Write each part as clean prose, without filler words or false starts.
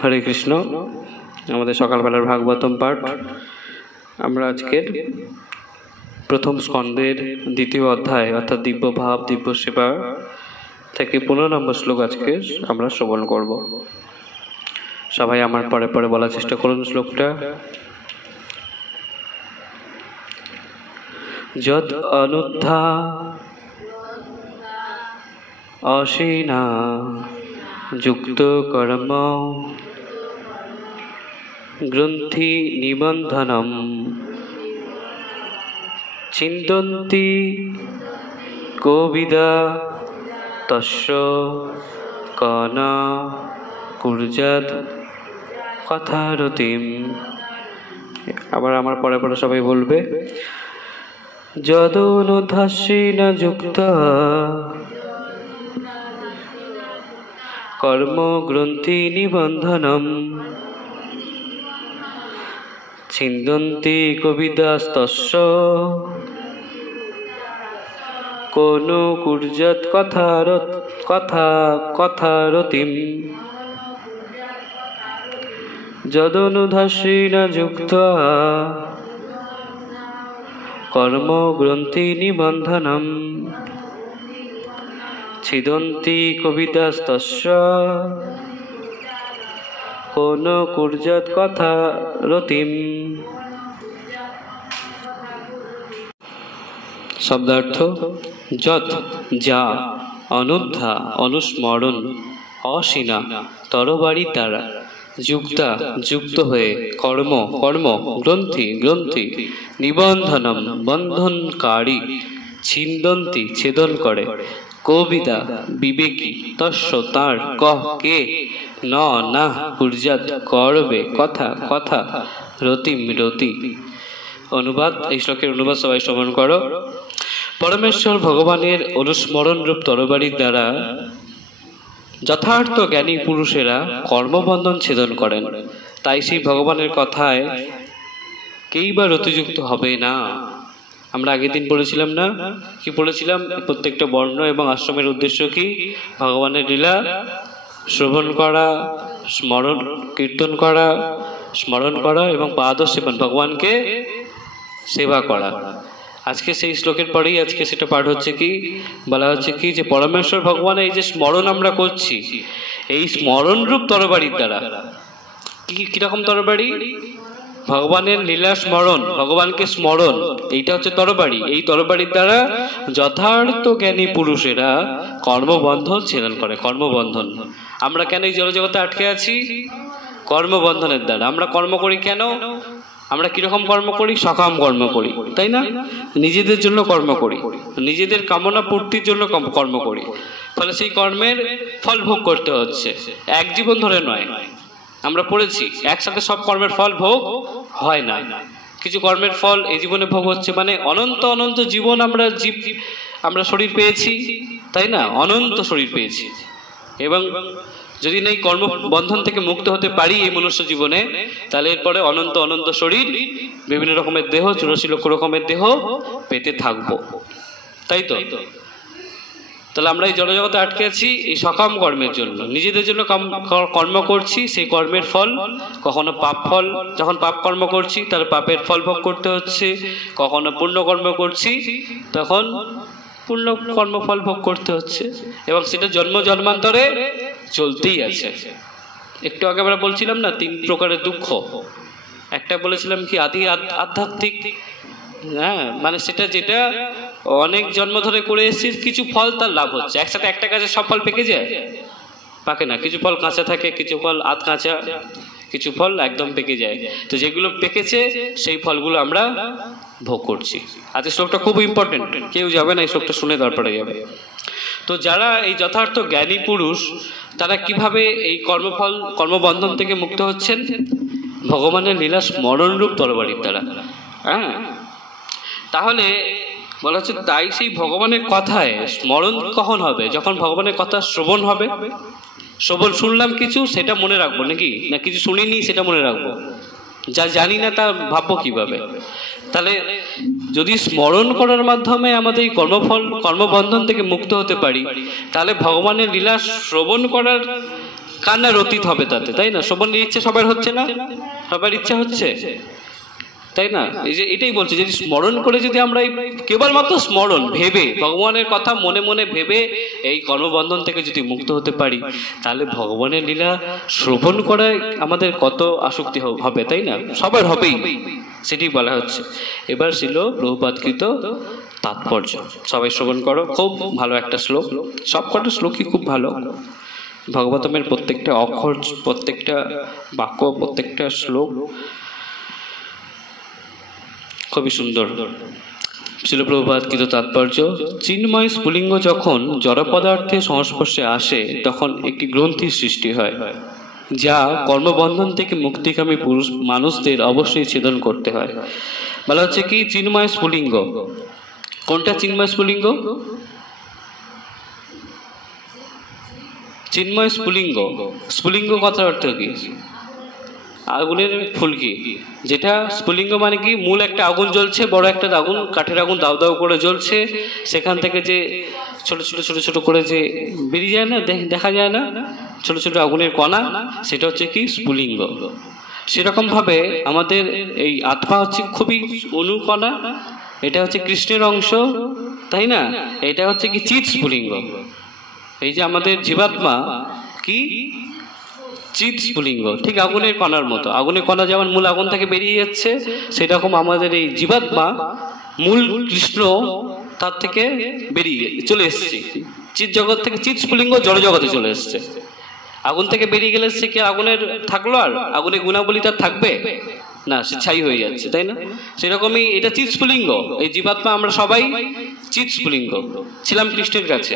হরে কৃষ্ণ। আমাদের সকালবেলার ভাগবতম পাঠ। আমরা আজকের প্রথম স্কন্ধের দ্বিতীয় অধ্যায় অর্থাৎ দিব্য ভাব দিব্য সেবা থেকে 15 নম্বর শ্লোক আজকে আমরা শ্রবণ করব। সবাই আমার পরে পরে বলার চেষ্টা করুন শ্লোকটা। যৎ অনুদ্ধা অসীনা যুক্ত কর্ম গ্রন্থি নিবন্ধনম চিন্তন্তি কোবিদা তস্য কন কুর্যাৎ কথারতিম। আবার আমার পরে পরে সবাই বলবে। যদনুধাসীন যুক্ত কর্ম গ্রন্থি নিবন্ধনম ছিন্দন্তি কবিদাস্তস্য কোন কুর্যাৎ কথারতিম। যদনুধাসীন যুক্ত কর্ম গ্রন্থি নিবন্ধনম ছিদন্তি কবিদাস্তস্য কোন কুর্যাৎ কথারতিম। শব্দার্থ: যৎ যা, অনুদ্ধা অনুস্মরণ, অসীনা তরবারি দ্বারা, যুক্তা যুক্ত হয়ে, কর্ম কর্ম, গ্রন্থি গ্রন্থি, নিবন্ধনম বন্ধনকারী, ছিন্দন্তি ছেদন করে, কবিদা বিবেকী, তস্য তার, কহ কে, ন না কুর্যাৎ করবে, কথা কথা, রতিম রতি। অনুবাদ। এই শ্লোকের অনুবাদ সবাই শ্রবণ করো। পরমেশ্বর ভগবানের অনুস্মরণ রূপ তরবারির দ্বারা যথার্থ জ্ঞানী পুরুষেরা কর্মবন্ধন ছেদন করেন। তাই সেই ভগবানের কথায় কেই বা রতিযুক্ত হবে না। আমরা আগের দিন পড়েছিলাম না, কি পড়েছিলাম? প্রত্যেকটা বর্ণ এবং আশ্রমের উদ্দেশ্য কি? ভগবানের লীলা শ্রবণ করা, স্মরণ কীর্তন করা, স্মরণ করা এবং পাদ সেবন, ভগবানকে সেবা করা। আজকে সেই শ্লোকের পরেই আজকে সেটা পাঠ হচ্ছে। কি বলা হচ্ছে? কি যে পরমেশ্বর ভগবান এই যে স্মরণ আমরা করছি, এই স্মরণ রূপ তরবারির দ্বারা, কিরকম তরবারি? ভগবানের লীলা স্মরণ, ভগবানকে স্মরণ, এইটা হচ্ছে তরবারি। এই তরবারির দ্বারা যথার্থ জ্ঞানী পুরুষেরা কর্মবন্ধন ছেদন করে। কর্মবন্ধন। আমরা কেন এই জড়জগতে আটকে আছি? কর্মবন্ধনের দ্বারা। আমরা কর্ম করি কেন? আমরা কিরকম কর্ম করি? সকাম কর্ম করি, তাই না? নিজেদের জন্য কর্ম করি, নিজেদের কামনা পূর্তির জন্য কর্ম করি। ফলে সেই কর্মের ফল ভোগ করতে হচ্ছে, এক জীবন ধরে নয়। আমরা পড়েছি একসাথে সব কর্মের ফল ভোগ হয় না। কিছু কর্মের ফল এই জীবনে ভোগ হচ্ছে, মানে অনন্ত অনন্ত জীবন আমরা শরীর পেয়েছি, তাই না? অনন্ত শরীর পেয়েছি। এবং যদি এই কর্মবন্ধন থেকে মুক্ত হতে পারি এই মনুষ্য জীবনে, তাহলে এরপরে অনন্ত অনন্ত শরীর, বিভিন্ন রকমের দেহ, 84 লক্ষ রকমের দেহ পেতে থাকবো, তাই তো? তাহলে আমরা এই জড়জগতে আটকে আছি এই সকাম কর্মের জন্য। নিজেদের জন্য কর্ম করছি, সেই কর্মের ফল কখনো পাপ ফল, যখন পাপ কর্ম করছি তার পাপের ফল ভোগ করতে হচ্ছে। কখনো পুণ্য কর্ম করছি, তখন পূর্ণ কর্মফল ভোগ করতে হচ্ছে, এবং সেটা জন্ম জন্মান্তরে চলতেই আছে। একটু আগে আমরা বলছিলাম না 3 প্রকারের দুঃখ। একটা বলেছিলাম কি আদি আধ্যাত্মিক, হ্যাঁ, মানে সেটা যেটা অনেক জন্ম ধরে করে এসেছিস, কিছু ফল তার লাভ হচ্ছে। একসাথে একটা গাছে সব ফল পেকে যায়? পাকে না। কিছু ফল কাঁচা থাকে, কিছু ফল আধ কাঁচা, কিছু ফল একদম পেকে যায়। তো যেগুলো পেকেছে সেই ফলগুলো আমরা ভোগ করছি। আজকে শ্লোকটা খুব ইম্পর্টেন্ট, কেউ যাবে না এই শ্লোকটা শুনে তারপরে যাবে। তো যারা এই যথার্থ জ্ঞানী পুরুষ, তারা কিভাবে এই কর্মবন্ধন থেকে মুক্ত হচ্ছেন? ভগবানের লীলা স্মরণ রূপ তরবারির দ্বারা। হ্যাঁ, তাহলে বলা হচ্ছে তাই সেই ভগবানের কথায় স্মরণ কখন হবে? যখন ভগবানের কথা শ্রবণ হবে। শ্রবণ শুনলাম কিছু, সেটা মনে রাখবো নাকি? না কিছু শুনিনি সেটা মনে রাখবো? যা জানি না তা ভাববো কিভাবে? তাহলে যদি স্মরণ করার মাধ্যমে আমাদের এই কর্মবন্ধন থেকে মুক্ত হতে পারি, তাহলে ভগবানের লীলা শ্রবণ করার কান্নার অতীত হবে তাতে, তাই না? শোভনের ইচ্ছে সবার হচ্ছে না? সবার ইচ্ছা হচ্ছে, তাই না? এই যে এটাই বলছে, যদি স্মরণ করে যদি আমরা কেবলমাত্র স্মরণ ভেবে ভগবানের কথা মনে মনে ভেবে এই কর্মবন্ধন থেকে যদি মুক্ত হতে পারি, তাহলে ভগবানের লীলা শ্রবণ করায় আমাদের কত আসক্তি হবে, তাই না? সবার হবেই, সেটি বলা হচ্ছে। এবার ছিল প্রভুপাদকৃত তাৎপর্য, সবাই শ্রবণ করো। খুব ভালো একটা শ্লোক, সবকটা শ্লোকই খুব ভালো। ভাগবতমের প্রত্যেকটা অক্ষর, প্রত্যেকটা বাক্য, প্রত্যেকটা শ্লোক খুবই সুন্দর। ছিল প্রভুপাদকৃত তাৎপর্য। চিন্ময় স্ফুলিঙ্গ যখন জড় পদার্থের সংস্পর্শে আসে, তখন একটি গ্রন্থির সৃষ্টি হয়, যা কর্মবন্ধন থেকে মুক্তিকামী পুরুষ মানুষদের অবশ্যই ছেদন করতে হয়। বলা হচ্ছে কি চিন্ময় স্ফুলিঙ্গ। কোনটা চিন্ময় স্ফুলিঙ্গ? চিন্ময় স্ফুলিঙ্গ। স্ফুলিঙ্গ কথার অর্থ কি? আগুনের ফুলকি। যেটা স্ফুলিঙ্গ মানে কি, মূল একটা আগুন জ্বলছে, বড় একটা আগুন, কাঠের আগুন দাউ দাউ করে জ্বলছে, সেখান থেকে যে ছোট ছোট ছোট ছোট করে যে বেরিয়ে যায় না, দেখা যায় না, ছোট ছোট আগুনের কণা, সেটা হচ্ছে কি স্ফুলিঙ্গ। সেরকম ভাবে আমাদের এই আত্মা হচ্ছে খুবই অনুকণা, এটা হচ্ছে কৃষ্ণের অংশ, তাই না? এটা হচ্ছে কি চিৎ স্ফুলিঙ্গ। এই যে আমাদের জীবাত্মা কি চিৎ স্ফুলিঙ্গ, ঠিক আগুনের কণার মতো। আগুনের কণা যেমন মূল আগুন থেকে বেরিয়ে যাচ্ছে, সেরকম আমাদের এই জীবাত্মা মূল কৃষ্ণ তার থেকে বেরিয়ে চলে এসছে। চিৎ জগৎ থেকে চিৎ স্ফুলিঙ্গ জড় জগতে চলে এসছে। আগুন থেকে বেরিয়ে গেলে সে কি আগুনের থাকলো? আর আগুনের গুণাবলী তার থাকবে না, সে ছাই হয়ে যাচ্ছে, তাই না? সেরকমই এটা চিৎ স্ফুলিঙ্গ। এই জীবাত্মা আমরা সবাই চিৎ স্ফুলিঙ্গ ছিলাম কৃষ্ণের কাছে,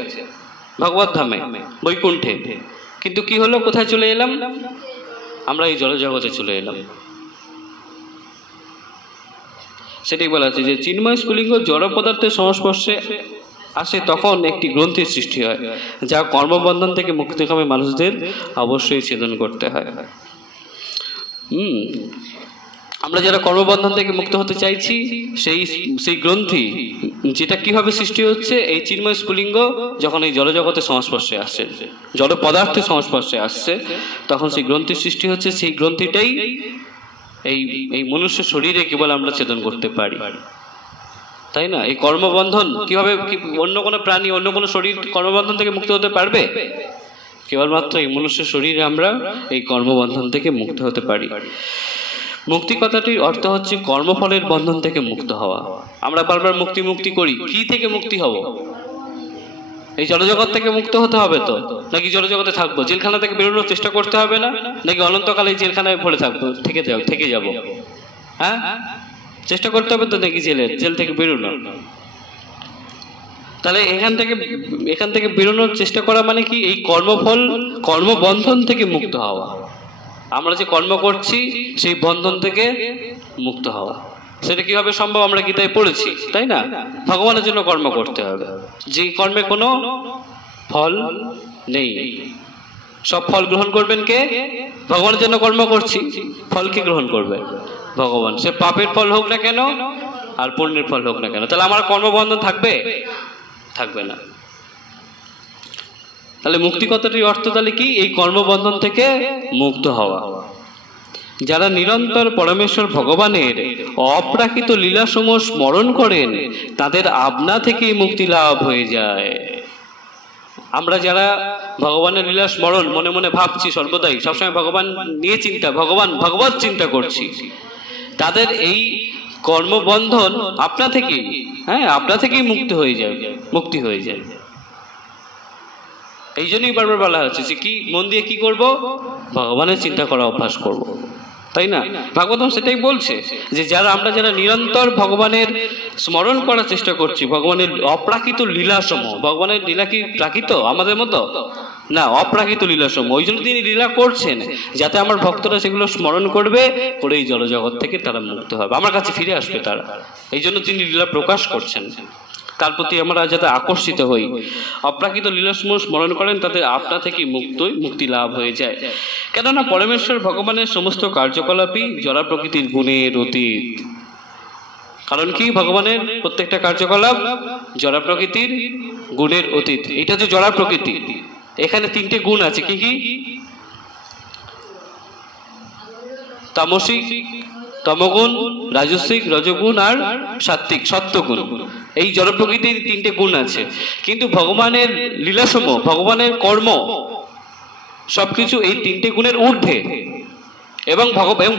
ভগবত ধামে, বৈকুণ্ঠে। কিন্তু কি হলো, কোথায় চলে এলাম? আমরা এই জড়জগতে চলে এলাম। সেটাই বলা আছে যে চিন্ময় স্ফুলিঙ্গ জড় পদার্থের সংস্পর্শে আসে, তখন একটি গ্রন্থির সৃষ্টি হয়, যা কর্মবন্ধন থেকে মুক্তিকামী মানুষদের অবশ্যই ছেদন করতে হয়। আমরা যারা কর্মবন্ধন থেকে মুক্ত হতে চাইছি, সেই গ্রন্থি যেটা কিভাবে সৃষ্টি হচ্ছে, এই চিন্ময় স্ফুলিঙ্গ যখন এই জড়জগতের সংস্পর্শে আসছে, জড় পদার্থের সংস্পর্শে আসছে, তখন সেই গ্রন্থির সৃষ্টি হচ্ছে। সেই গ্রন্থিটাই এই মনুষ্য শরীরে কেবল আমরা ছেদন করতে পারি, তাই না? এই কর্মবন্ধন কিভাবে, অন্য কোনো প্রাণী, অন্য কোনো শরীর কর্মবন্ধন থেকে মুক্ত হতে পারবে? কেবলমাত্র এই মনুষ্য শরীরে আমরা এই কর্মবন্ধন থেকে মুক্ত হতে পারি। মুক্তি কথাটির অর্থ হচ্ছে কর্মফলের বন্ধন থেকে মুক্ত হওয়া। আমরা বারবার মুক্তি মুক্তি করি, কি থেকে মুক্তি হব? এই জড়জগৎ থেকে মুক্ত হতে হবে তো, নাকি জড়জগতে থাকবো? জেলখানা থেকে বেরোনোর চেষ্টা করতে হবে না, নাকি অনন্তকালে এই জেলখানায় ভরে থাকবো, থেকে যাব? হ্যাঁ, চেষ্টা করতে হবে তো, নাকি জেল থেকে বেরোনো? তাহলে এখান থেকে বেরোনোর চেষ্টা করা মানে কি? এই কর্মফল, কর্মবন্ধন থেকে মুক্ত হওয়া। আমরা যে কর্ম করছি সেই বন্ধন থেকে মুক্ত হওয়া, সেটা কিভাবে সম্ভব? আমরা গীতায় পড়েছি, তাই না? ভগবানের জন্য কর্ম করতে হবে, যে কর্মে কোনো ফল নেই। সব ফল গ্রহণ করবেন কে? ভগবানের জন্য কর্ম করছি, ফল কে গ্রহণ করবে? ভগবান। সে পাপের ফল হোক না কেন আর পুণ্যের ফল হোক না কেন, তাহলে আমার কর্মবন্ধন থাকবে? থাকবে না। তাহলে মুক্তি কথাটির অর্থ তাহলে কি? এই কর্মবন্ধন থেকে মুক্ত হওয়া। যারা নিরন্তর পরমেশ্বর ভগবানের অপ্রাকৃত লীলাসমূহ স্মরণ করেন, তাদের আপনা থেকেই মুক্তি লাভ হয়ে যায়। আমরা যারা ভগবানের লীলা স্মরণ মনে মনে ভাবছি সর্বদাই, সবসময় ভগবান নিয়ে চিন্তা, ভগবত চিন্তা করছি, তাদের এই কর্মবন্ধন আপনা থেকেই, আপনা থেকেই মুক্তি হয়ে যায়। এই জন্যই বারবার বলা হচ্ছে যে কি মন দিয়ে কি করব? ভগবানের চিন্তা করা অভ্যাস করব, তাই না? ভাগবতম সেটাই বলছে যে আমরা যারা নিরন্তর ভগবানের স্মরণ করার চেষ্টা করছি, ভগবানের অপ্রাকৃত লীলাসমূহ, ভগবানের লীলা কি প্রাকৃত আমাদের মতো? না, অপ্রাকৃত লীলাসমূহ। ওই জন্য তিনি লীলা করছেন, যাতে আমার ভক্তরা সেগুলো স্মরণ করবে, করে এই জড়জগৎ থেকে তারা মুক্ত হবে, আমার কাছে ফিরে আসবে তারা। এই জন্য তিনি লীলা প্রকাশ করছেন, তার প্রতি আমরা যাতে আকর্ষিত হই। অপ্রাকৃত লীলাসমূহ স্মরণ করেন, তাদের আপনা থেকে মুক্তি লাভ হয়ে যায়। কেননা পরমেশ্বর ভগবানের সমস্ত কার্যকলাপই জড় প্রকৃতির গুণের অতীত। কারণ কি? ভগবানের প্রত্যেকটা কার্যকলাপ জড় প্রকৃতির গুণের অতীত। এটা হচ্ছে জড় প্রকৃতি। এখানে তিনটে গুণ আছে, কি কি? তামসিক, তমগুণ, রাজসিক, রজগুণ আর সাত্বিক, সত্যগুণ। এই জড় প্রকৃতির তিনটে গুণ আছে। কিন্তু ভগবানের লীলাসমূহ, ভগবানের কর্ম সবকিছু এই তিনটে গুণের ঊর্ধ্বে। এবং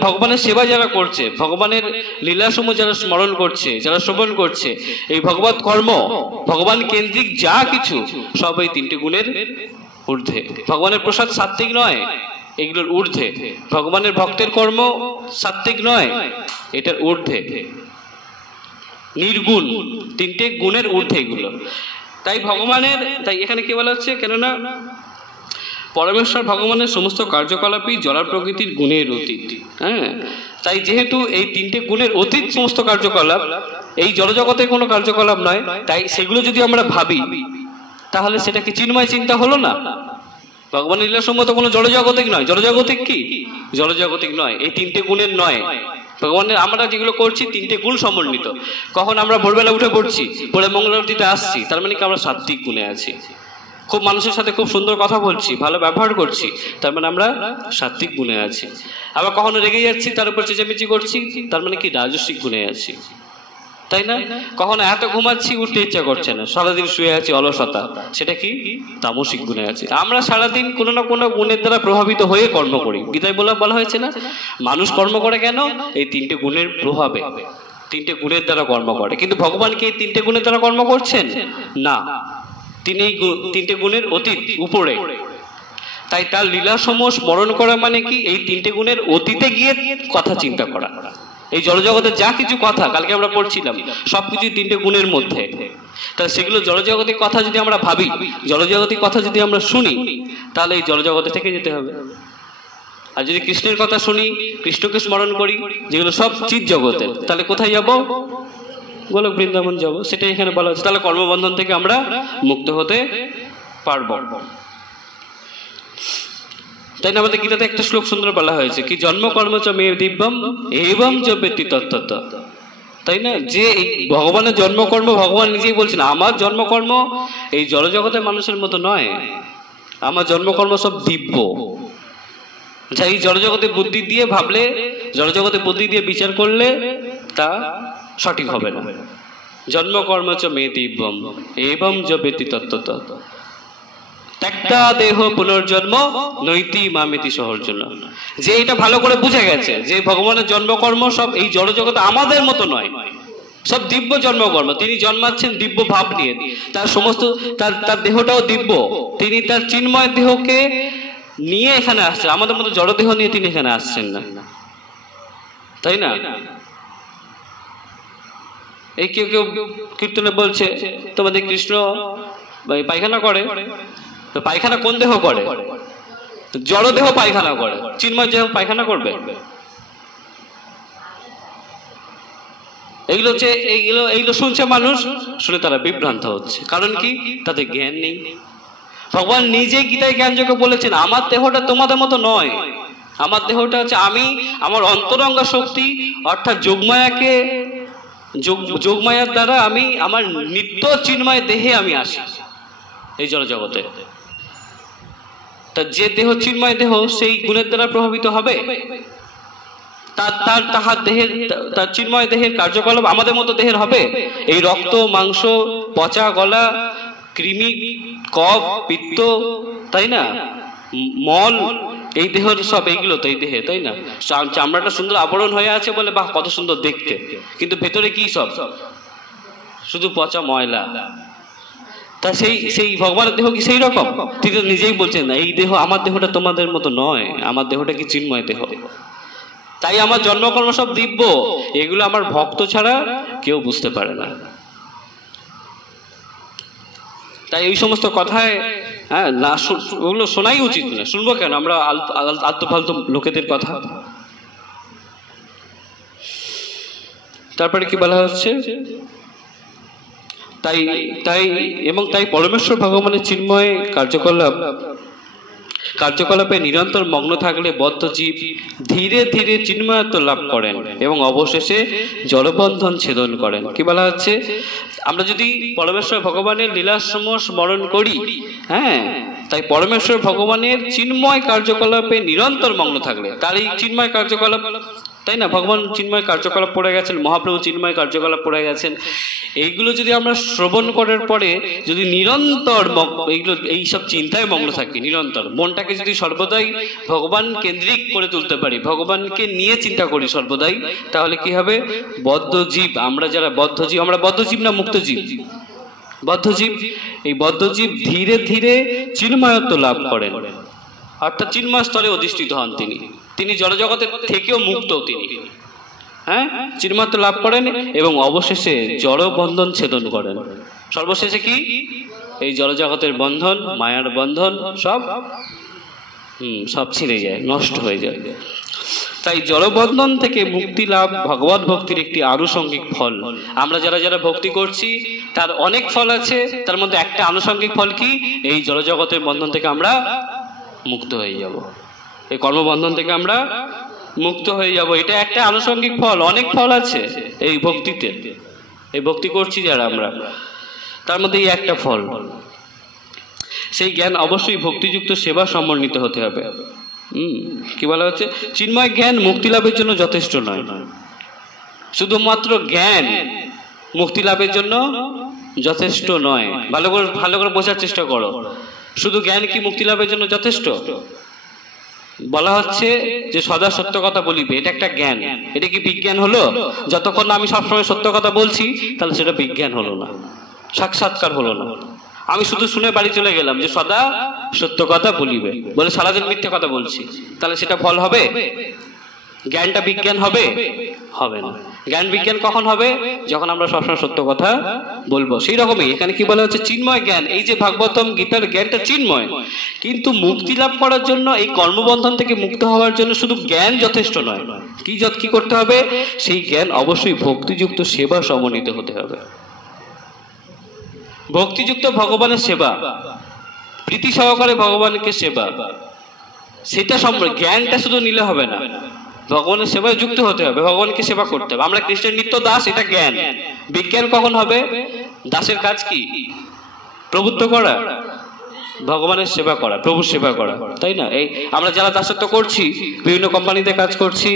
ভগবানের সেবা যারা করছে, ভগবানের লীলাসমূহ যারা স্মরণ করছে, যারা শ্রবণ করছে, এই ভগবত কর্ম, ভগবান কেন্দ্রিক যা কিছু সব এই তিনটে গুণের ঊর্ধ্বে। ভগবানের প্রসাদ সাত্বিক নয়, এগুলোর ঊর্ধ্বে। ভগবানের ভক্তের কর্ম সাত্বিক নয়, এটার ঊর্ধ্বে। নির্গুণ, তিনটে গুণের ঊর্ধ্বে এগুলো। তাই এখানে কি বলা হচ্ছে, কেননা পরমেশ্বর ভগবানের সমস্ত কার্যকলাপই জড় প্রকৃতির গুণের অতীত। হ্যাঁ, তাই যেহেতু এই তিনটে গুণের অতীত সমস্ত কার্যকলাপ, এই জড়জগতের কোনো কার্যকলাপ নয়, তাই সেগুলো যদি আমরা ভাবি তাহলে সেটা কি চিন্ময় চিন্তা হলো না? ভগবানের লীলাসমূহ তো কোনো জড়জাগতিক নয়। জড়জাগতিক কি? জড়জাগতিক নয়, এই তিনটে গুণের নয়। ভগবানের আমরা যেগুলো করছি তিনটে গুণ সমন্বিত। কখন আমরা ভোরবেলা উঠে পড়ছি, পরে মঙ্গল আরতিতে আসছি, তার মানে কি আমরা সাত্বিক গুণে আছি। খুব মানুষের সাথে খুব সুন্দর কথা বলছি, ভালো ব্যবহার করছি, তার মানে আমরা সাত্বিক গুণে আছি। আবার কখনো রেগে যাচ্ছি, তার উপর চেঁচামেচি করছি, তার মানে কি রাজস্বিক গুণে আছি, তাই না? কখনো এত ঘুমাচ্ছি, উঠতে ইচ্ছা করছে না, সারাদিন শুয়ে আছি, অলসতা, সেটা কি? তামসিক গুণে আছে। আমরা সারাদিন কোনো না কোনো গুণের দ্বারা প্রভাবিত হয়ে কর্ম করি। গীতায় বলা হয়েছে না, মানুষ কর্ম করে কেন? এই তিনটে গুণের প্রভাবে, তিনটে গুণের দ্বারা কর্ম করে। কিন্তু ভগবান কি এই তিনটে গুণের দ্বারা কর্ম করছেন? না, তিনি এই তিনটে গুণের অতীত, উপরে। তাই তার লীলাসমূহ স্মরণ করা মানে কি? এই তিনটে গুণের অতীতে গিয়ে কথা চিন্তা করা। এই জড়জগতের যা কিছু কথা কালকে আমরা পড়ছিলাম, সবকিছু তিনটে গুণের মধ্যে। তাহলে সেগুলো জড়জগতিক কথা যদি আমরা ভাবি, জড়জগতিক কথা যদি আমরা শুনি, তাহলে এই জড়জগতে থেকে যেতে হবে। আর যদি কৃষ্ণের কথা শুনি, কৃষ্ণকে স্মরণ করি, যেগুলো সব চিৎ জগতের, তাহলে কোথায় যাব? গোলক বৃন্দাবন যাব। সেটাই এখানে বলা হচ্ছে। তাহলে কর্মবন্ধন থেকে আমরা মুক্ত হতে পারবো। তাই না আমাদের গীতাতে একটা শ্লোক সুন্দর বলা হয়েছে কি, জন্ম কর্ম চ মে দিব্যম এবং চ ব্যক্তি তত্ত্বত। তাই না, যে এই ভগবানের জন্মকর্ম, ভগবান নিজেই বলছেন আমার জন্মকর্ম এই জড়জগতের মানুষের মতো নয়, আমার জন্মকর্ম সব দিব্য। যা এই জড়জগতে বুদ্ধি দিয়ে ভাবলে, জড়জগতে বুদ্ধি দিয়ে বিচার করলে তা সঠিক হবে না। জন্মকর্ম চ মে দিব্যম এবং চ ব্যক্তি তত্ত্বত ত্যক্তা দেহ পুনর্জন্ম নৈতি মামিতি সহর্জুন। যে এটা ভালো করে বুঝে গেছে যে ভগবানের জন্মকর্ম সব এই জড়জগতে আমাদের মতো নয়, সব দিব্য জন্মকর্ম। তিনি জন্মাচ্ছেন দিব্য ভাব নিয়ে, তার সমস্ত তার দেহটাও দিব্য। তিনি তার চিন্ময় দেহকে নিয়ে এখানে আসছেন, আমাদের মতো জড় দেহ নিয়ে তিনি এখানে আসছেন না, তাই না? এই কেউ কেউ কীর্তনে বলছে তোমাদের কৃষ্ণ পায়খানা করে। পায়খানা কোন দেহ করে? জড় দেহ পায়খানা করে, চিন্ময় দেহ পায়খানা করবে? এইগুলো শুনছে মানুষ, শুনে তারা বিভ্রান্ত হচ্ছে। কারণ কি? তাদের জ্ঞান নেই। ভগবান নিজে গীতায় জ্ঞানযোগে বলেছেন আমার দেহটা তোমাদের মতো নয়। আমার দেহটা হচ্ছে আমি, আমার অন্তরঙ্গ শক্তি অর্থাৎ যোগমায়ার দ্বারা আমি আমার নিত্য চিন্ময় দেহে আমি আসি এই জড়জগতে। তা যে দেহ চিন্ময় দেহ, সেই গুণের দ্বারা প্রভাবিত হবে। তার চিন্ময় দেহের কার্যকলাপ আমাদের মতো দেহের হবে? এই রক্ত, মাংস, পচা গলা, কৃমি, কফ, পিত্ত, তাই না, মল, এই দেহের সব এইগুলো তো এই দেহে, তাই না? চামড়াটা সুন্দর আবরণ হয়ে আছে বলে বাহ কত সুন্দর দেখতে, কিন্তু ভেতরে কি সব? শুধু পচা ময়লা। তা সেই ভগবানের দেহ কি সেই রকম? তিনি তো নিজেই বলছেন না, এই দেহ, আমার দেহটা তোমাদের মতো নয়, আমার দেহটা কি চিন্ময় দেহ। তাই আমার জন্মকর্ম সব দিব্য, এগুলো আমার ভক্ত ছাড়া কেউ বুঝতে পারে না। তাই এই সমস্ত কথায় না, ওগুলো শোনাই উচিত না। শুনবো কেন আমরা আলতু ফালতু লোকেদের কথা? তারপরে কি বলা হচ্ছে, তাই পরমেশ্বর ভগবানের চিন্ময় কার্যকলাপে নিরন্তর মগ্ন থাকলে বদ্ধ জীব ধীরে ধীরে চিন্ময়ত্ব লাভ করেন এবং অবশেষে জড়বন্ধন ছেদন করেন। কি বলা হচ্ছে, আমরা যদি পরমেশ্বর ভগবানের লীলাসমূহ স্মরণ করি, তাই পরমেশ্বর ভগবানের চিন্ময় কার্যকলাপে নিরন্তর মগ্ন থাকলে তার এই চিন্ময় কার্যকলাপ, তাই না, ভগবান চিন্ময় কার্যকলাপ পড়ে গেছেন, মহাপ্রভু চিন্ময় কার্যকলাপ পড়ে গেছেন, এইগুলো যদি আমরা শ্রবণ করার পরে যদি নিরন্তর এইগুলো এইসব চিন্তায় মগ্ন থাকি, নিরন্তর মনটাকে যদি সর্বদাই ভগবান কেন্দ্রিক করে তুলতে পারি, ভগবানকে নিয়ে চিন্তা করি সর্বদাই, তাহলে কি হবে, বদ্ধজীব, আমরা যারা বদ্ধজীব, আমরা বদ্ধজীব না মুক্তজীব? বদ্ধজীব। এই বদ্ধজীব ধীরে ধীরে চিন্ময়ত্ব লাভ করেন, অর্থাৎ চিন্ময় স্তরে অধিষ্ঠিত হন তিনি, তিনি জড়জগতের থেকেও মুক্ত তিনি, হ্যাঁ, চিন্ময়ত্ব লাভ করেন এবং অবশেষে জড় বন্ধন ছেদন করেন। সর্বশেষে কি, এই জড়জগতের বন্ধন, মায়ার বন্ধন সব সব ছিঁড়ে যায়, নষ্ট হয়ে যায়। তাই জড়বন্ধন থেকে মুক্তি লাভ ভগবত ভক্তির একটি আনুষঙ্গিক ফল। আমরা যারা যারা ভক্তি করছি তার অনেক ফল আছে, তার মধ্যে একটা আনুষঙ্গিক ফল কি, এই জড়জগতের বন্ধন থেকে আমরা মুক্ত হয়ে যাব, এই কর্মবন্ধন থেকে আমরা মুক্ত হয়ে যাব, এটা একটা আনুষঙ্গিক ফল। অনেক ফল আছে এই ভক্তিতে, এই ভক্তি করছি যারা আমরা, তার মধ্যে এই একটা ফল। সেই জ্ঞান অবশ্যই ভক্তিযুক্ত সেবা সমন্বিত হতে হবে। কি বলা হচ্ছে, চিন্ময় জ্ঞান মুক্তি লাভের জন্য যথেষ্ট নয়। শুধুমাত্র জ্ঞান মুক্তি লাভের জন্য যথেষ্ট নয়। ভালো করে বোঝার চেষ্টা করো, শুধু জ্ঞান কি মুক্তি লাভের জন্য যথেষ্ট? বলা হচ্ছে যে সদা সত্য কথা বলিবে, এটা একটা জ্ঞান। এটা কি বিজ্ঞান হলো? যতক্ষণ আমি সবসময় সত্য কথা বলছি তাহলে সেটা বিজ্ঞান হলো না, সাক্ষাৎকার হলো না। আমি শুধু শুনে বাড়ি চলে গেলাম যে সদা সত্য কথা বলিবে, বলে সারাদিন মিথ্যে কথা বলছি, তাহলে সেটা ফল হবে? জ্ঞানটা বিজ্ঞান হবে? হবে না। জ্ঞান বিজ্ঞান কখন হবে? যখন আমরা সবসময় সত্য কথা বলবো। সেই রকমই এখানে কি বলা হচ্ছে, চিন্ময় জ্ঞান। এই যে ভাগবতম গীতার জ্ঞানটা চিন্ময়, কিন্তু মুক্তি লাভ করার জন্য, এই কর্মবন্ধন থেকে মুক্ত হওয়ার জন্য শুধু জ্ঞান যথেষ্ট নয়। কি করতে হবে? সেই জ্ঞান অবশ্যই ভক্তিযুক্ত সেবা সমন্বিত হতে হবে। ভক্তিযুক্ত ভগবানের সেবা, প্রীতি সহকারে ভগবানকে সেবা, সেটা জ্ঞানটা শুধু নিলে হবে না, ভগবানের সেবায় যুক্ত হতে হবে, ভগবানকে সেবা করতে হবে। আমরা কৃষ্ণের নিত্য দাস, এটা জ্ঞান। বিজ্ঞান কখন হবে? দাসের কাজ কি? প্রভুত্ব করা, ভগবানের সেবা করা, প্রভুর সেবা করা, তাই না? এই আমরা যারা দাসত্ব করছি, বিভিন্ন কোম্পানিতে কাজ করছি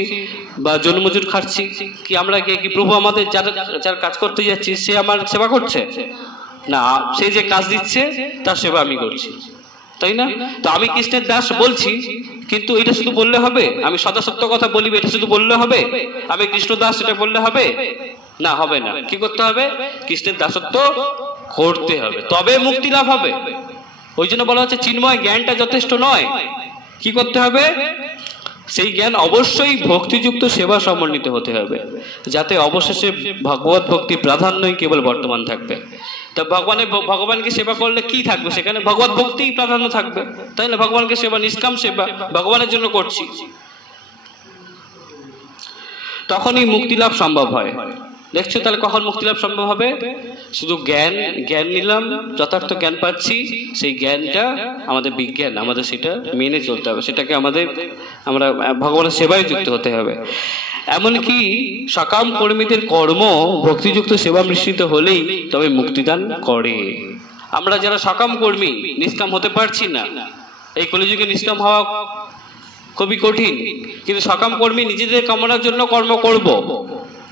বা জন্মজুর খাচ্ছি, কি আমরা কি প্রভু আমাদের যারা কাজ করতে যাচ্ছি সে আমার সেবা করছে না? সে যে কাজ দিচ্ছে তার সেবা আমি করছি, তাই না? তো আমি কৃষ্ণের দাস বলছি, কিন্তু এটা শুধু বললে হবে? আমি সদা সত্য কথা বলিবে, এটা শুধু বললে হবে? আমি কৃষ্ণ দাস এটা বললে হবে না? হবে না। কি করতে হবে? কৃষ্ণের দাসত্ব করতে হবে, তবে মুক্তি লাভ হবে। ওই জন্য বলা হচ্ছে চিন্ময় জ্ঞানটা যথেষ্ট নয়। কি করতে হবে? সেই জ্ঞান অবশ্যই ভক্তিযুক্ত সেবা সমন্বিত হতে হবে, যাতে অবশেষে ভগবত ভক্তি প্রাধান্যই কেবল বর্তমান থাকবে। তা ভগবানকে সেবা করলে কি থাকবে? সেখানে ভগবত ভক্তি প্রাধান্য থাকবে, তাই না? ভগবানকে সেবা, নিষ্কাম সেবা, ভগবানের জন্য করছি, তখনই মুক্তি লাভ সম্ভব হয়। দেখছো তাহলে কখন মুক্তি লাভ সম্ভব হবে? শুধু জ্ঞান নিলাম, যথার্থ জ্ঞান পাচ্ছি, সেই জ্ঞানটা আমাদের বিজ্ঞান, আমাদের সেটা মেনে চলতে হবে, সেটাকে আমরা ভগবানের সেবায় যুক্ত হতে হবে। এমনকি সকাম কর্মীদের কর্ম ভক্তিযুক্ত সেবা মিশ্রিত হলেই তবে মুক্তিদান করে। আমরা যারা সকাম কর্মী, নিষ্কাম হতে পারছি না, এই কলিযুগে নিষ্কাম হওয়া খুবই কঠিন, কিন্তু সকাম কর্মী নিজেদের কামনার জন্য কর্ম করব,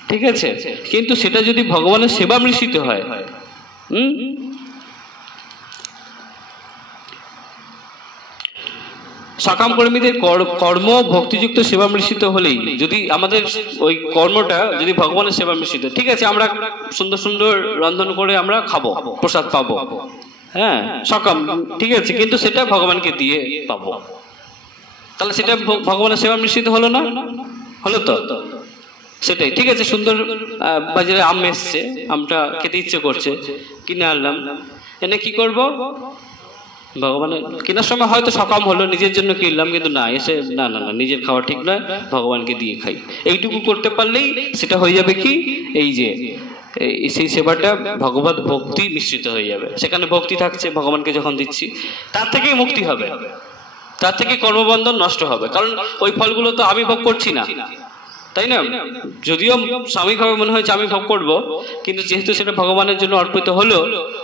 ঠিক আছে, কিন্তু সেটা যদি ভগবানের সেবা মিশ্রিত হয়, সকাম কর্মীদের কর্ম ভক্তিযুক্ত সেবা মিশ্রিত হলেই, যদি আমাদের ওই কর্মটা যদি ভগবানের সেবা মিশ্রিত, ঠিক আছে, আমরা সুন্দর সুন্দর রন্ধন করে আমরা খাবো, প্রসাদ পাবো, হ্যাঁ সকাম, ঠিক আছে, কিন্তু সেটা ভগবানকে দিয়ে পাবো, তাহলে সেটা ভগবানের সেবা মিশ্রিত হলো না? হলো তো? সেটাই, ঠিক আছে। সুন্দর বাজারে আম এসছে, আমটা খেতে ইচ্ছে করছে, কিনে আনলাম, এনে কি করব? ভগবানের কেনার সময় হয়তো সকাম হলো, নিজের জন্য কিনলাম, কিন্তু না এসে না নিজের খাওয়া ঠিক নয়, ভগবানকে দিয়ে খাই, এইটুকু করতে পারলেই সেটা হয়ে যাবে কি, এই যে সেই সেবাটা ভগবত ভক্তি মিশ্রিত হয়ে যাবে, সেখানে ভক্তি থাকছে, ভগবানকে যখন দিচ্ছি তার থেকেই মুক্তি হবে, তার থেকে কর্মবন্ধন নষ্ট হবে, কারণ ওই ফলগুলো তো আমি ভোগ করছি না, তাই না? যদিও সাময়িকভাবে মনে হয়েছে আমি ভোগ করব, কিন্তু যেহেতু সেটা ভগবানের জন্য অর্পিত হলো,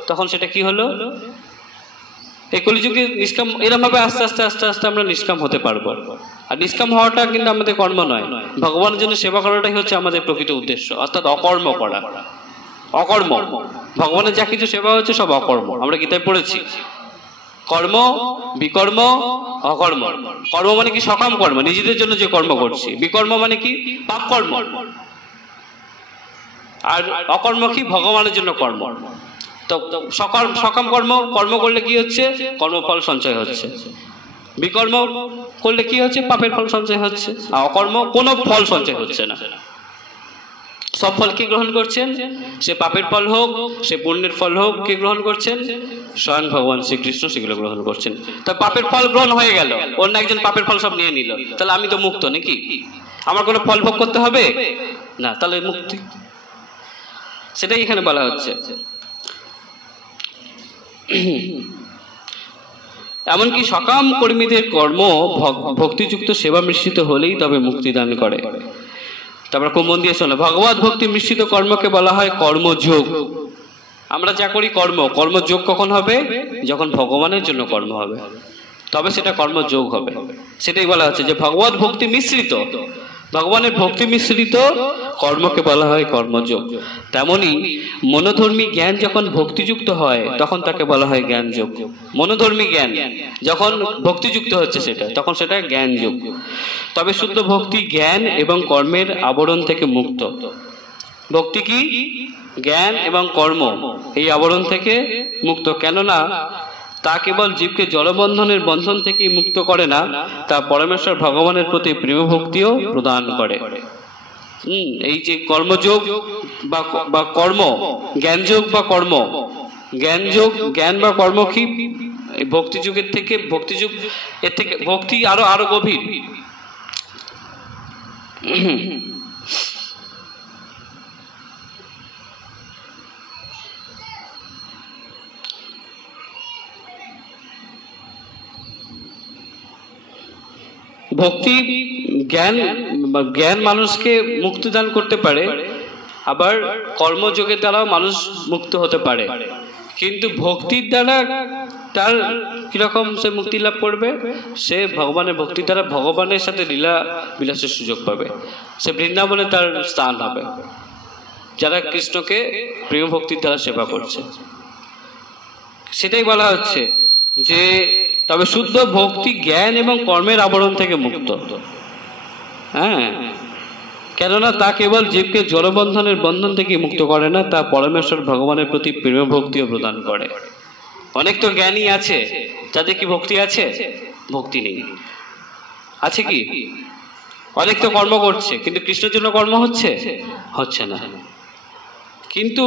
তখন সেটা কি হলো? এই কলিযুগে নিষ্কাম এরকম ভাবে আস্তে আস্তে আস্তে আস্তে আমরা নিষ্কাম হতে পারবো। আর নিষ্কাম হওয়াটা কিন্তু আমাদের কর্ম নয়, ভগবানের জন্য সেবা করাটাই হচ্ছে আমাদের প্রকৃত উদ্দেশ্য, অর্থাৎ অকর্ম করা। অকর্ম, ভগবানের যা কিছু সেবা হচ্ছে সব অকর্ম। আমরা গীতায় পড়েছি কর্ম, বিকর্ম, অকর্ম। কর্ম মানে কি? সকাম কর্ম, নিজেদের জন্য যে কর্ম করছি। বিকর্ম মানে কি? পাপ কর্ম। আর অকর্ম কি? ভগবানের জন্য কর্ম। তো সকাম কর্ম কর্ম করলে কি হচ্ছে? কর্মফল সঞ্চয় হচ্ছে। বিকর্ম করলে কি হচ্ছে? পাপের ফল সঞ্চয় হচ্ছে। আর অকর্ম কোনো ফল সঞ্চয় হচ্ছে না, সব ফল কি গ্রহণ করছেন? সে পাপের ফল হোক, সে পুণ্যের ফল হোক, কে গ্রহণ করছেন? স্বয়ং ভগবান শ্রীকৃষ্ণ সেগুলো গ্রহণ করছেন। তা পাপের ফল গ্রহণ হয়ে গেল, অন্য একজন পাপের ফল সব নিয়ে নিল, তাহলে আমি তো মুক্ত নাকি? আমার কোনো ফল ভোগ করতে হবে না, তাহলে মুক্তি। সেটাই এখানে বলা হচ্ছে। এমনকি সকাম কর্মীদের কর্ম ভক্তিযুক্ত সেবা মিশ্রিত হলেই তবে মুক্তি দান করে। তারপর খুব মন দিয়ে শোনো, ভগবত ভক্তি মিশ্রিত কর্মকে বলা হয় কর্মযোগ। আমরা যা করি কর্মযোগ কখন হবে? যখন ভগবানের জন্য কর্ম হবে, তবে সেটা কর্মযোগ হবে। সেটাই বলা হচ্ছে যে ভগবত ভক্তি মিশ্রিত, ভগবানের ভক্তি মিশ্রিত কর্মকে বলা হয় কর্মযোগ। তেমনি মনোধর্মী জ্ঞান যখন ভক্তিযুক্ত হয় তখন তাকে বলা হয় জ্ঞানযোগ। মনোধর্মী জ্ঞান যখন ভক্তিযুক্ত হচ্ছে সেটা, তখন সেটা জ্ঞানযোগ। তবে শুদ্ধ ভক্তি জ্ঞান এবং কর্মের আবরণ থেকে মুক্ত। ভক্তি কি? জ্ঞান এবং কর্ম, এই আবরণ থেকে মুক্ত। কেননা তা কেবল জীবকে জড়বন্ধনের বন্ধন থেকেই মুক্ত করে না, তা পরমেশ্বর ভগবানের প্রতি প্রেম ভক্তিও প্রদান করে। এই যে কর্মযোগ বা কর্ম, জ্ঞানযোগ বা কর্ম, জ্ঞানযোগ, জ্ঞান বা কর্ম কি? ভক্তি যুগের থেকে, ভক্তিযুগ এর থেকে ভক্তি আরো গভীর। ভক্তি জ্ঞান মানুষকে মুক্তি দান করতে পারে, আবার কর্মযোগের দ্বারাও মানুষ মুক্ত হতে পারে। কিন্তু ভক্তির দ্বারা তার কিরকম সে মুক্তি লাভ করবে? সে ভগবানের ভক্তির দ্বারা ভগবানের সাথে লীলা বিলাসের সুযোগ পাবে, সে বৃন্দাবনে তার স্থান হবে, যারা কৃষ্ণকে প্রেম ভক্তির দ্বারা সেবা করছে। সেটাই বলা হচ্ছে যে তবে শুদ্ধ ভক্তি জ্ঞান এবং কর্মের আবরণ থেকে মুক্ত। হ্যাঁ, কেননা তা কেবল জীবকে জড়বন্ধনের বন্ধন থেকে মুক্ত করে না, তা পরমেশ্বর ভগবানের প্রতি প্রেম ভক্তিও প্রদান করে। অনেক তো জ্ঞানী আছে যাদের কি ভক্তি আছে? ভক্তি নেই। আছে কি? অনেক তো কর্ম করছে কিন্তু কৃষ্ণের জন্য কর্ম হচ্ছে না। কিন্তু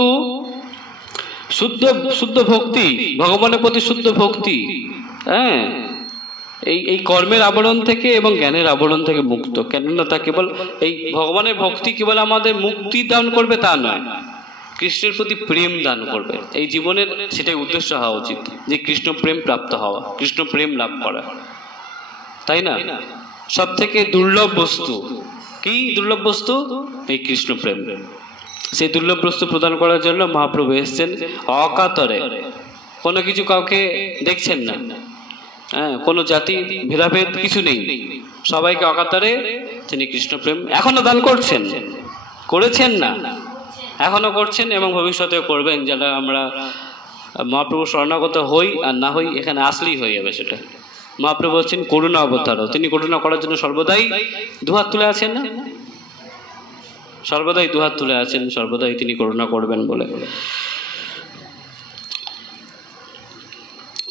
শুদ্ধ ভক্তি, ভগবানের প্রতি শুদ্ধ ভক্তি, হ্যাঁ, এই কর্মের আবরণ থেকে এবং জ্ঞানের আবরণ থেকে মুক্ত। কেননা তা কেবল এই ভগবানের ভক্তি কেবল আমাদের মুক্তি দান করবে তা নয়, কৃষ্ণের প্রতি প্রেম দান করবে। এই জীবনের সেটাই উদ্দেশ্য হওয়া উচিত, যে কৃষ্ণ প্রেম প্রাপ্ত হওয়া, কৃষ্ণ প্রেম লাভ করা, তাই না? সব থেকে দুর্লভ বস্তু কি? দুর্লভ বস্তু এই কৃষ্ণ প্রেম। সেই দুর্লভ বস্তু প্রদান করার জন্য মহাপ্রভু এসেছেন অকাতরে। কোনো কিছু কাউকে দেখছেন না, হ্যাঁ, কোনো জাতি ভেদাভেদ কিছু নেই, সবাইকে অকাতরে তিনি কৃষ্ণ প্রেম এখনো দান করেছেন না, এখনো করছেন এবং ভবিষ্যতেও করবেন। যারা আমরা মহাপ্রভু শরণাগত হই আর না হই, এখানে আসলেই হয়ে যাবে সেটা। মহাপ্রভু হচ্ছেন করুণা অবতারও, তিনি করুণা করার জন্য সর্বদাই দুহাত তুলে আছেন না? সর্বদাই দুহাত তুলে আছেন, সর্বদাই তিনি করুণা করবেন বলে।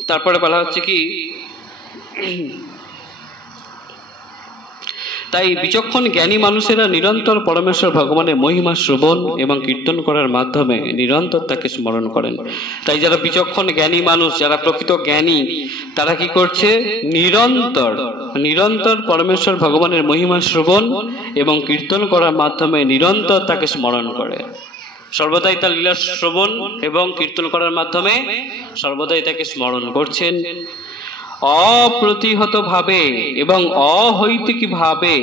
তারপরে বলা হচ্ছে কি, তাই বিচক্ষণ জ্ঞানী মানুষেরা নিরন্তর পরমেশ্বর ভগবানের মহিমা শ্রবণ এবং কীর্তন করার মাধ্যমে নিরন্তর তাকে স্মরণ করেন। তাই যারা বিচক্ষণ জ্ঞানী মানুষ, যারা প্রকৃত জ্ঞানী, তারা কি করছে? নিরন্তর পরমেশ্বর ভগবানের মহিমা শ্রবণ এবং কীর্তন করার মাধ্যমে নিরন্তর তাকে স্মরণ করে। সর্বদাই তার লীলা শ্রবণ এবং কীর্তন করার মাধ্যমে সর্বদাই তাকে স্মরণ করছেন। অপ্রতিহত ভাবে এবং অহৈতুকী ভাবে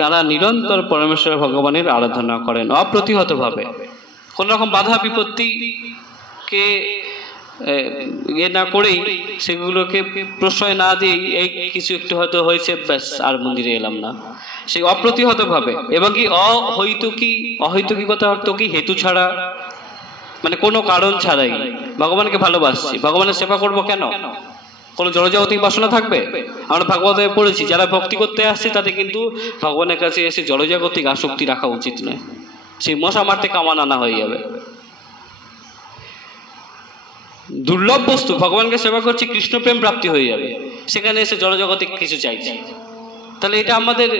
তারা নিরন্তর পরমেশ্বর ভগবানের আরাধনা করেন। অপ্রতিহত ভাবে, কোন রকম বাধা বিপত্তিকে ইয়ে না করেই, সেগুলোকে প্রশ্রয় না দিয়ে এই কিছু একটু হয়তো হয়েছে ব্যাস আর মন্দিরে এলাম না, সেই অপ্রতিহত ভাবে। এবং কি অহৈতুকীকতা অর্থ কি হেতু ছাড়া, মানে কোনো কারণ ছাড়াই ভগবানকে ভালোবাসছি, ভগবানের সেবা করব কেন? কোনো জড়জাগতিক বাসনা থাকবে? আমরা ভাগবতে পড়েছি যারা ভক্তি করতে আসছে তাদের কিন্তু ভগবানের কাছে এসে জড়জাগতিক আসক্তি রাখা উচিত নয়, সেই মশা মারতে কামান আনা হয়ে যাবে। দুর্লভ বস্তু, ভগবানকে সেবা করছি কৃষ্ণ প্রেম প্রাপ্তি হয়ে যাবে, সেখানে এসে জড়জাগতিক কিছু চাইছি, তাহলে এটা আমাদের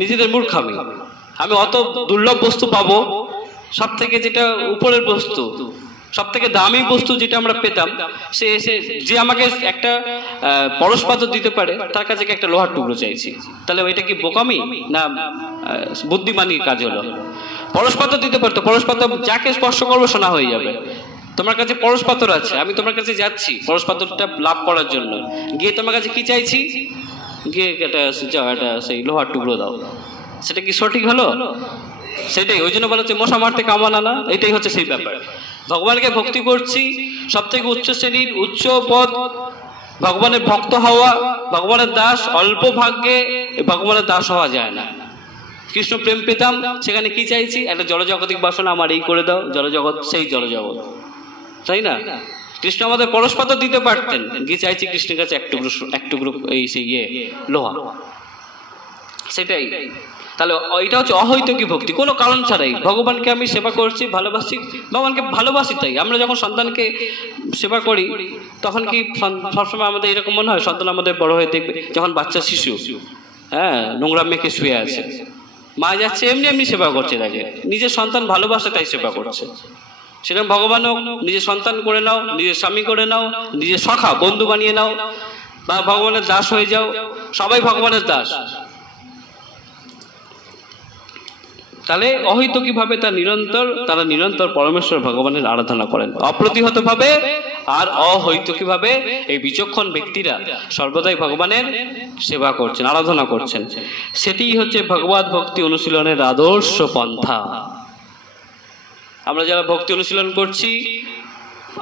নিজেদের মূর্খামি। আমি অত দুর্লভ বস্তু পাবো, সব থেকে যেটা উপরের বস্তু, সব থেকে দামি বস্তু যেটা আমরা পেতাম, সে এসে যে আমাকে একটা পরশ পাথর দিতে পারে তার কাছে একটা লোহার টুকরো চাইছি, তাহলে ওইটা কি বোকামি না বুদ্ধিমানির কাজ হলো? পরশ পাথর দিতে পারতো, পরশ পাথর যাকে স্পর্শ করবো সোনা হয়ে যাবে। তোমার কাছে পরশ পাথর আছে, আমি তোমার কাছে যাচ্ছি পরশ পাথরটা লাভ করার জন্য, গিয়ে তোমার কাছে কি চাইছি? গিয়ে একটা সেই লোহার টুকরো দাও, সেটা কি সঠিক হলো? সেটাই ওই জন্য বলা হচ্ছে মশা মারতে কামান আনা, এটাই হচ্ছে সেই ব্যাপার। ভগবানকে ভক্তি করছি, সব থেকে উচ্চ শ্রেণীর উচ্চ পদ ভগবানের ভক্ত হওয়া, ভগবানের দাস। অল্প ভাগ্যে ভগবানের দাস হওয়া যায় না। কৃষ্ণ প্রেম পেতাম, সেখানে কি চাইছি? একটা জড়জাগতিক বাসনা, আমার এই করে দাও, জড়জগৎ সেই জড়জগৎ, তাই না? কৃষ্ণ আমাদের পরশ পাথর দিতে পারতেন, গিয়ে চাইছি কৃষ্ণের কাছে এক টুকরো এই সেই লোহা, সেটাই। তাহলে এটা হচ্ছে অহৈতুকী ভক্তি, কোনো কারণ ছাড়াই ভগবানকে আমি সেবা করছি, ভালোবাসি, ভগবানকে ভালোবাসি। তাই আমরা যখন সন্তানকে সেবা করি তখন কি সবসময় আমাদের এরকম মনে হয় সন্তান আমাদের বড় হয়ে দেখবে? যখন বাচ্চা শিশু নোংরা মেখে শুয়ে আছে, মা যাচ্ছে এমনি এমনি সেবা করছে, তাকে নিজের সন্তান ভালোবাসে তাই সেবা করছে। সেরকম ভগবানও নিজের সন্তান করে নাও, নিজের স্বামী করে নাও, নিজের সখা বন্ধু বানিয়ে নাও, বা ভগবানের দাস হয়ে যাও, সবাই ভগবানের দাস। তাহলে অহৈতুকী ভাবে তারা নিরন্তর পরমেশ্বর ভগবানের আরাধনা করেন অপ্রতিহত ভাবে, আর অহৈতুকী ভাবে এই বিচক্ষণ ব্যক্তিরা সর্বদাই ভগবানের সেবা করছেন, আরাধনা করছেন। সেটিই হচ্ছে ভগবত ভক্তি অনুশীলনের আদর্শ পন্থা। আমরা যারা ভক্তি অনুশীলন করছি,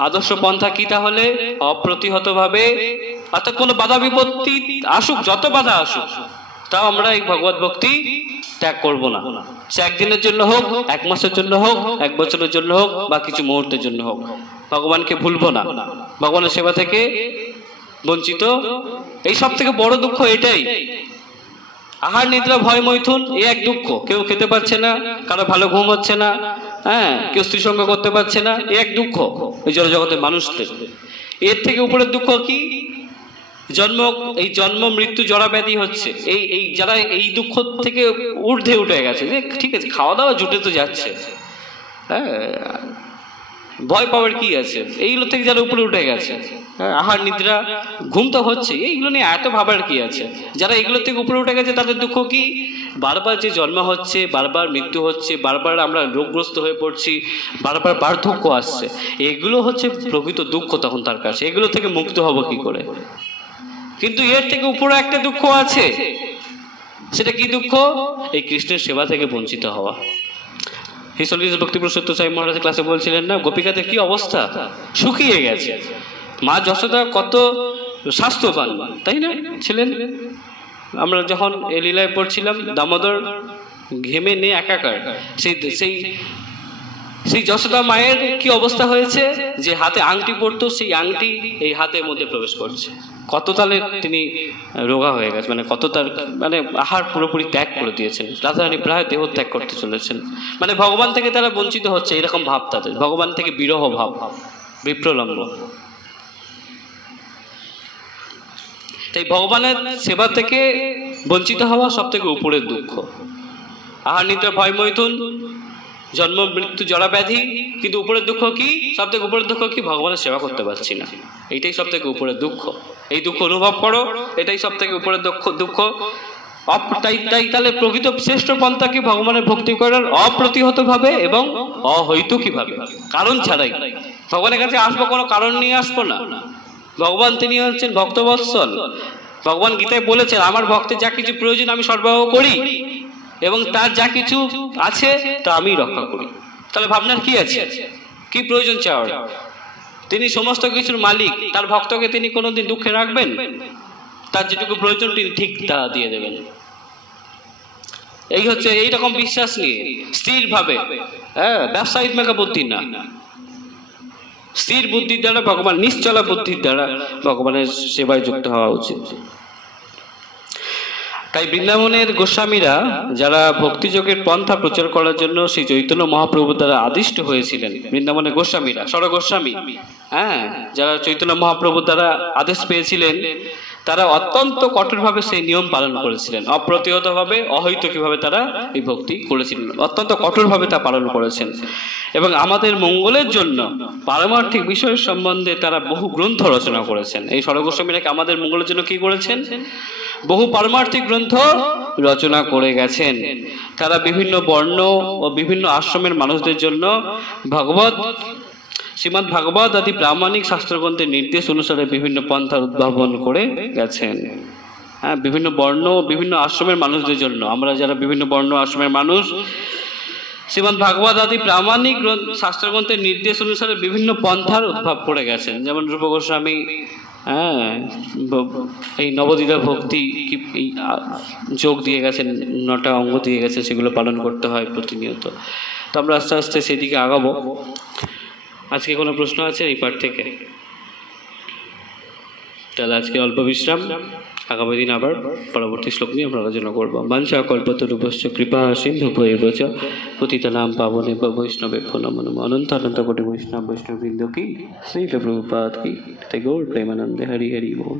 আদর্শ পন্থা কি? তাহলে অপ্রতিহত ভাবে, অর্থাৎ কোনো বাধা বিপত্তি আসুক, যত বাধা আসুক, তাও আমরা এই ভগবত ভক্তি ত্যাগ করবো না। সে একদিনের জন্য হোক, এক মাসের জন্য হোক, এক বছরের জন্য হোক, বা কিছু মুহূর্তের জন্য হোক, ভগবানকে ভুলবো না, ভগবানের সেবা থেকে বঞ্চিত। এই সব থেকে বড় দুঃখ এটাই। আহার নিদ্রা ভয় মৈথুন, এই এক দুঃখ। কেউ খেতে পারছে না, কারো ভালো ঘুম হচ্ছে না, কেউ স্ত্রী সঙ্গ করতে পারছে না, এই এক দুঃখ এই জগতের মানুষদের। এর থেকে উপরের দুঃখ কি? জন্ম মৃত্যু জরা ব্যাধি হচ্ছে। এই যারা এই দুঃখ থেকে ঊর্ধ্বে উঠে গেছে, যে ঠিক আছে খাওয়া দাওয়া জুটে তো যাচ্ছে, ভয় পাওয়ার কি আছে, এইগুলো থেকে যারা উপরে উঠে গেছে, আহার নিদ্রা ঘুম তো হচ্ছে, এইগুলো নিয়ে এত ভাবার কি আছে? যারা এগুলো থেকে উপরে উঠে গেছে তাদের দুঃখ কি? বারবার যে জন্ম হচ্ছে, বারবার মৃত্যু হচ্ছে, বারবার আমরা রোগগ্রস্ত হয়ে পড়ছি, বারবার বার্ধক্য আসছে, এগুলো হচ্ছে প্রকৃত দুঃখ তখন তার কাছে। এগুলো থেকে মুক্ত হব কি করে? কিন্তু এর থেকে উপরে একটা দুঃখ আছে। সেটা কি দুঃখ? এই কৃষ্ণের সেবা থেকে বঞ্চিত হওয়া। হিসলিস ভক্তিপ্রদ সত্যসাই মহারাজ ক্লাসে বলছিলেন না, গোপিকাদের কি অবস্থা, শুকিয়ে গেছে। মা যশোদা কত স্বাস্থ্যবান, তাই না ছিলেন? আমরা যখন এই লীলায় পড়ছিলাম, দামোদর ঘেমে নিয়ে একাকার, সেই যশোদা মায়ের কি অবস্থা হয়েছে, যে হাতে আংটি পরতো, সেই আংটি এই হাতের মধ্যে প্রবেশ করছে। কত তালে তিনি রোগা হয়ে গেছে, মানে কত তার মানে আহার পুরোপুরি ত্যাগ করে দিয়েছেন। রাধারানী প্রায় দেহ ত্যাগ করতে চলেছেন, মানে ভগবান থেকে তারা বঞ্চিত হচ্ছে, এরকম ভাব তাদের, ভগবান থেকে বিরহ ভাব, বিপ্রলম্ব। তাই ভগবানের সেবা থেকে বঞ্চিত হওয়া সব থেকে উপরের দুঃখ। আহার নিদ্রা ভয় মৈথুন, জন্ম মৃত্যু জরা ব্যাধি, কিন্তু উপরের দুঃখ কি? সব থেকে উপরের দুঃখ কি? ভগবানের সেবা করতে পারছি না, এইটাই সব থেকে উপরের দুঃখ। এই দুঃখ অনুভব করো, এটাই সব থেকে উপরের দুঃখ। তাহলে প্রকৃত শ্রেষ্ঠ পন্থা কি? ভগবানের ভক্তি করার অপ্রতিহত ভাবে এবং অহৈতুকী ভাবে, কারণ ছাড়াই। ভগবানের কাছে আসবো কোনো কারণ নিয়ে আসবো না। ভগবান তিনি হচ্ছেন ভক্তবৎসল। ভগবান গীতায় বলেছেন, আমার ভক্তের যা কিছু প্রয়োজন আমি সরবরাহ করি, এবং তার যা কিছু আছে তা আমি রক্ষা করি। তাহলে ভাবনার কি আছে? কি প্রয়োজন চাওয়ার? তিনি সমস্ত কিছুর মালিক, তার ভক্তকে তিনি কোনোদিন দুঃখে রাখবেন? তার যেটুকু প্রয়োজন তিনি ঠিক তা দিয়ে দেবেন। এই হচ্ছে এইরকম বিশ্বাস নিয়ে স্থির ভাবে, হ্যাঁ, ব্যবসায়িক মেঘা বুদ্ধি না, স্থির বুদ্ধির দ্বারা ভগবান, নিশ্চলা বুদ্ধির দ্বারা ভগবানের সেবায় যুক্ত হওয়া উচিত। তাই বৃন্দাবনের গোস্বামীরা যারা ভক্তিযোগের পন্থা প্রচার করার জন্য সেই চৈতন্য মহাপ্রভু দ্বারা আদিষ্ট হয়েছিলেন, বৃন্দাবনের গোস্বামীরা, ষড় গোস্বামী, হ্যাঁ, যারা চৈতন্য মহাপ্রভু দ্বারা আদেশ পেয়েছিলেন, তারা অত্যন্ত কঠোরভাবে সেই নিয়ম পালন করেছিলেন, অপ্রতিহতভাবে, অহৈতুকীভাবে তারা এই ভক্তি করেছিলেন, অত্যন্ত কঠোরভাবে তা পালন করেছেন। এবং আমাদের মঙ্গলের জন্য পারমার্থিক বিষয়ের সম্বন্ধে তারা বহু গ্রন্থ রচনা করেছেন। এই ষড় গোস্বামীরা আমাদের মঙ্গলের জন্য কি করেছেন? বহু পারমার্থিক গ্রন্থ রচনা করে গেছেন। তারা বিভিন্ন বর্ণ ও বিভিন্ন আশ্রমের মানুষদের জন্য শ্রীমদ্ ভাগবত আদি প্রামাণিক শাস্ত্রগ্রন্থের নির্দেশ অনুসারে বিভিন্ন পন্থার উদ্ভাবন করে গেছেন। হ্যাঁ, বিভিন্ন বর্ণ, বিভিন্ন আশ্রমের মানুষদের জন্য, আমরা যারা বিভিন্ন বর্ণ আশ্রমের মানুষ, শ্রীমদ্ ভাগবত আদি প্রামাণিক শাস্ত্রগ্রন্থের নির্দেশ অনুসারে বিভিন্ন পন্থার উদ্ভাব করে গেছেন। যেমন রূপ গোস্বামী, হ্যাঁ, এই নবদ্বীতা ভক্তি এই যোগ দিয়ে গেছেন, 9টা অঙ্গ দিয়ে গেছেন, সেগুলো পালন করতে হয় প্রতিনিয়ত। তো আমরা আস্তে আস্তে সেদিকে আগাবো। আজকে কোনো প্রশ্ন আছে এই পাঠ থেকে? তাহলে আজকে অল্প বিশ্রাম, আগামী দিন আবার পরবর্তী শ্লোক নিয়ে আমরা আলোচনা করবো। বাঞ্ছা কল্পতরুভ্যশ্চ কৃপা সিন্ধুভ্যেব চ পতিতানাং পাবনেভ্যো বৈষ্ণবেভ্যো নমো নমঃ। অনন্ত অনন্ত কোটি বৈষ্ণব বৈষ্ণববৃন্দ কি, শ্রীল প্রভুপাদ কি, গৌর প্রেমানন্দে। হরি হরি বল।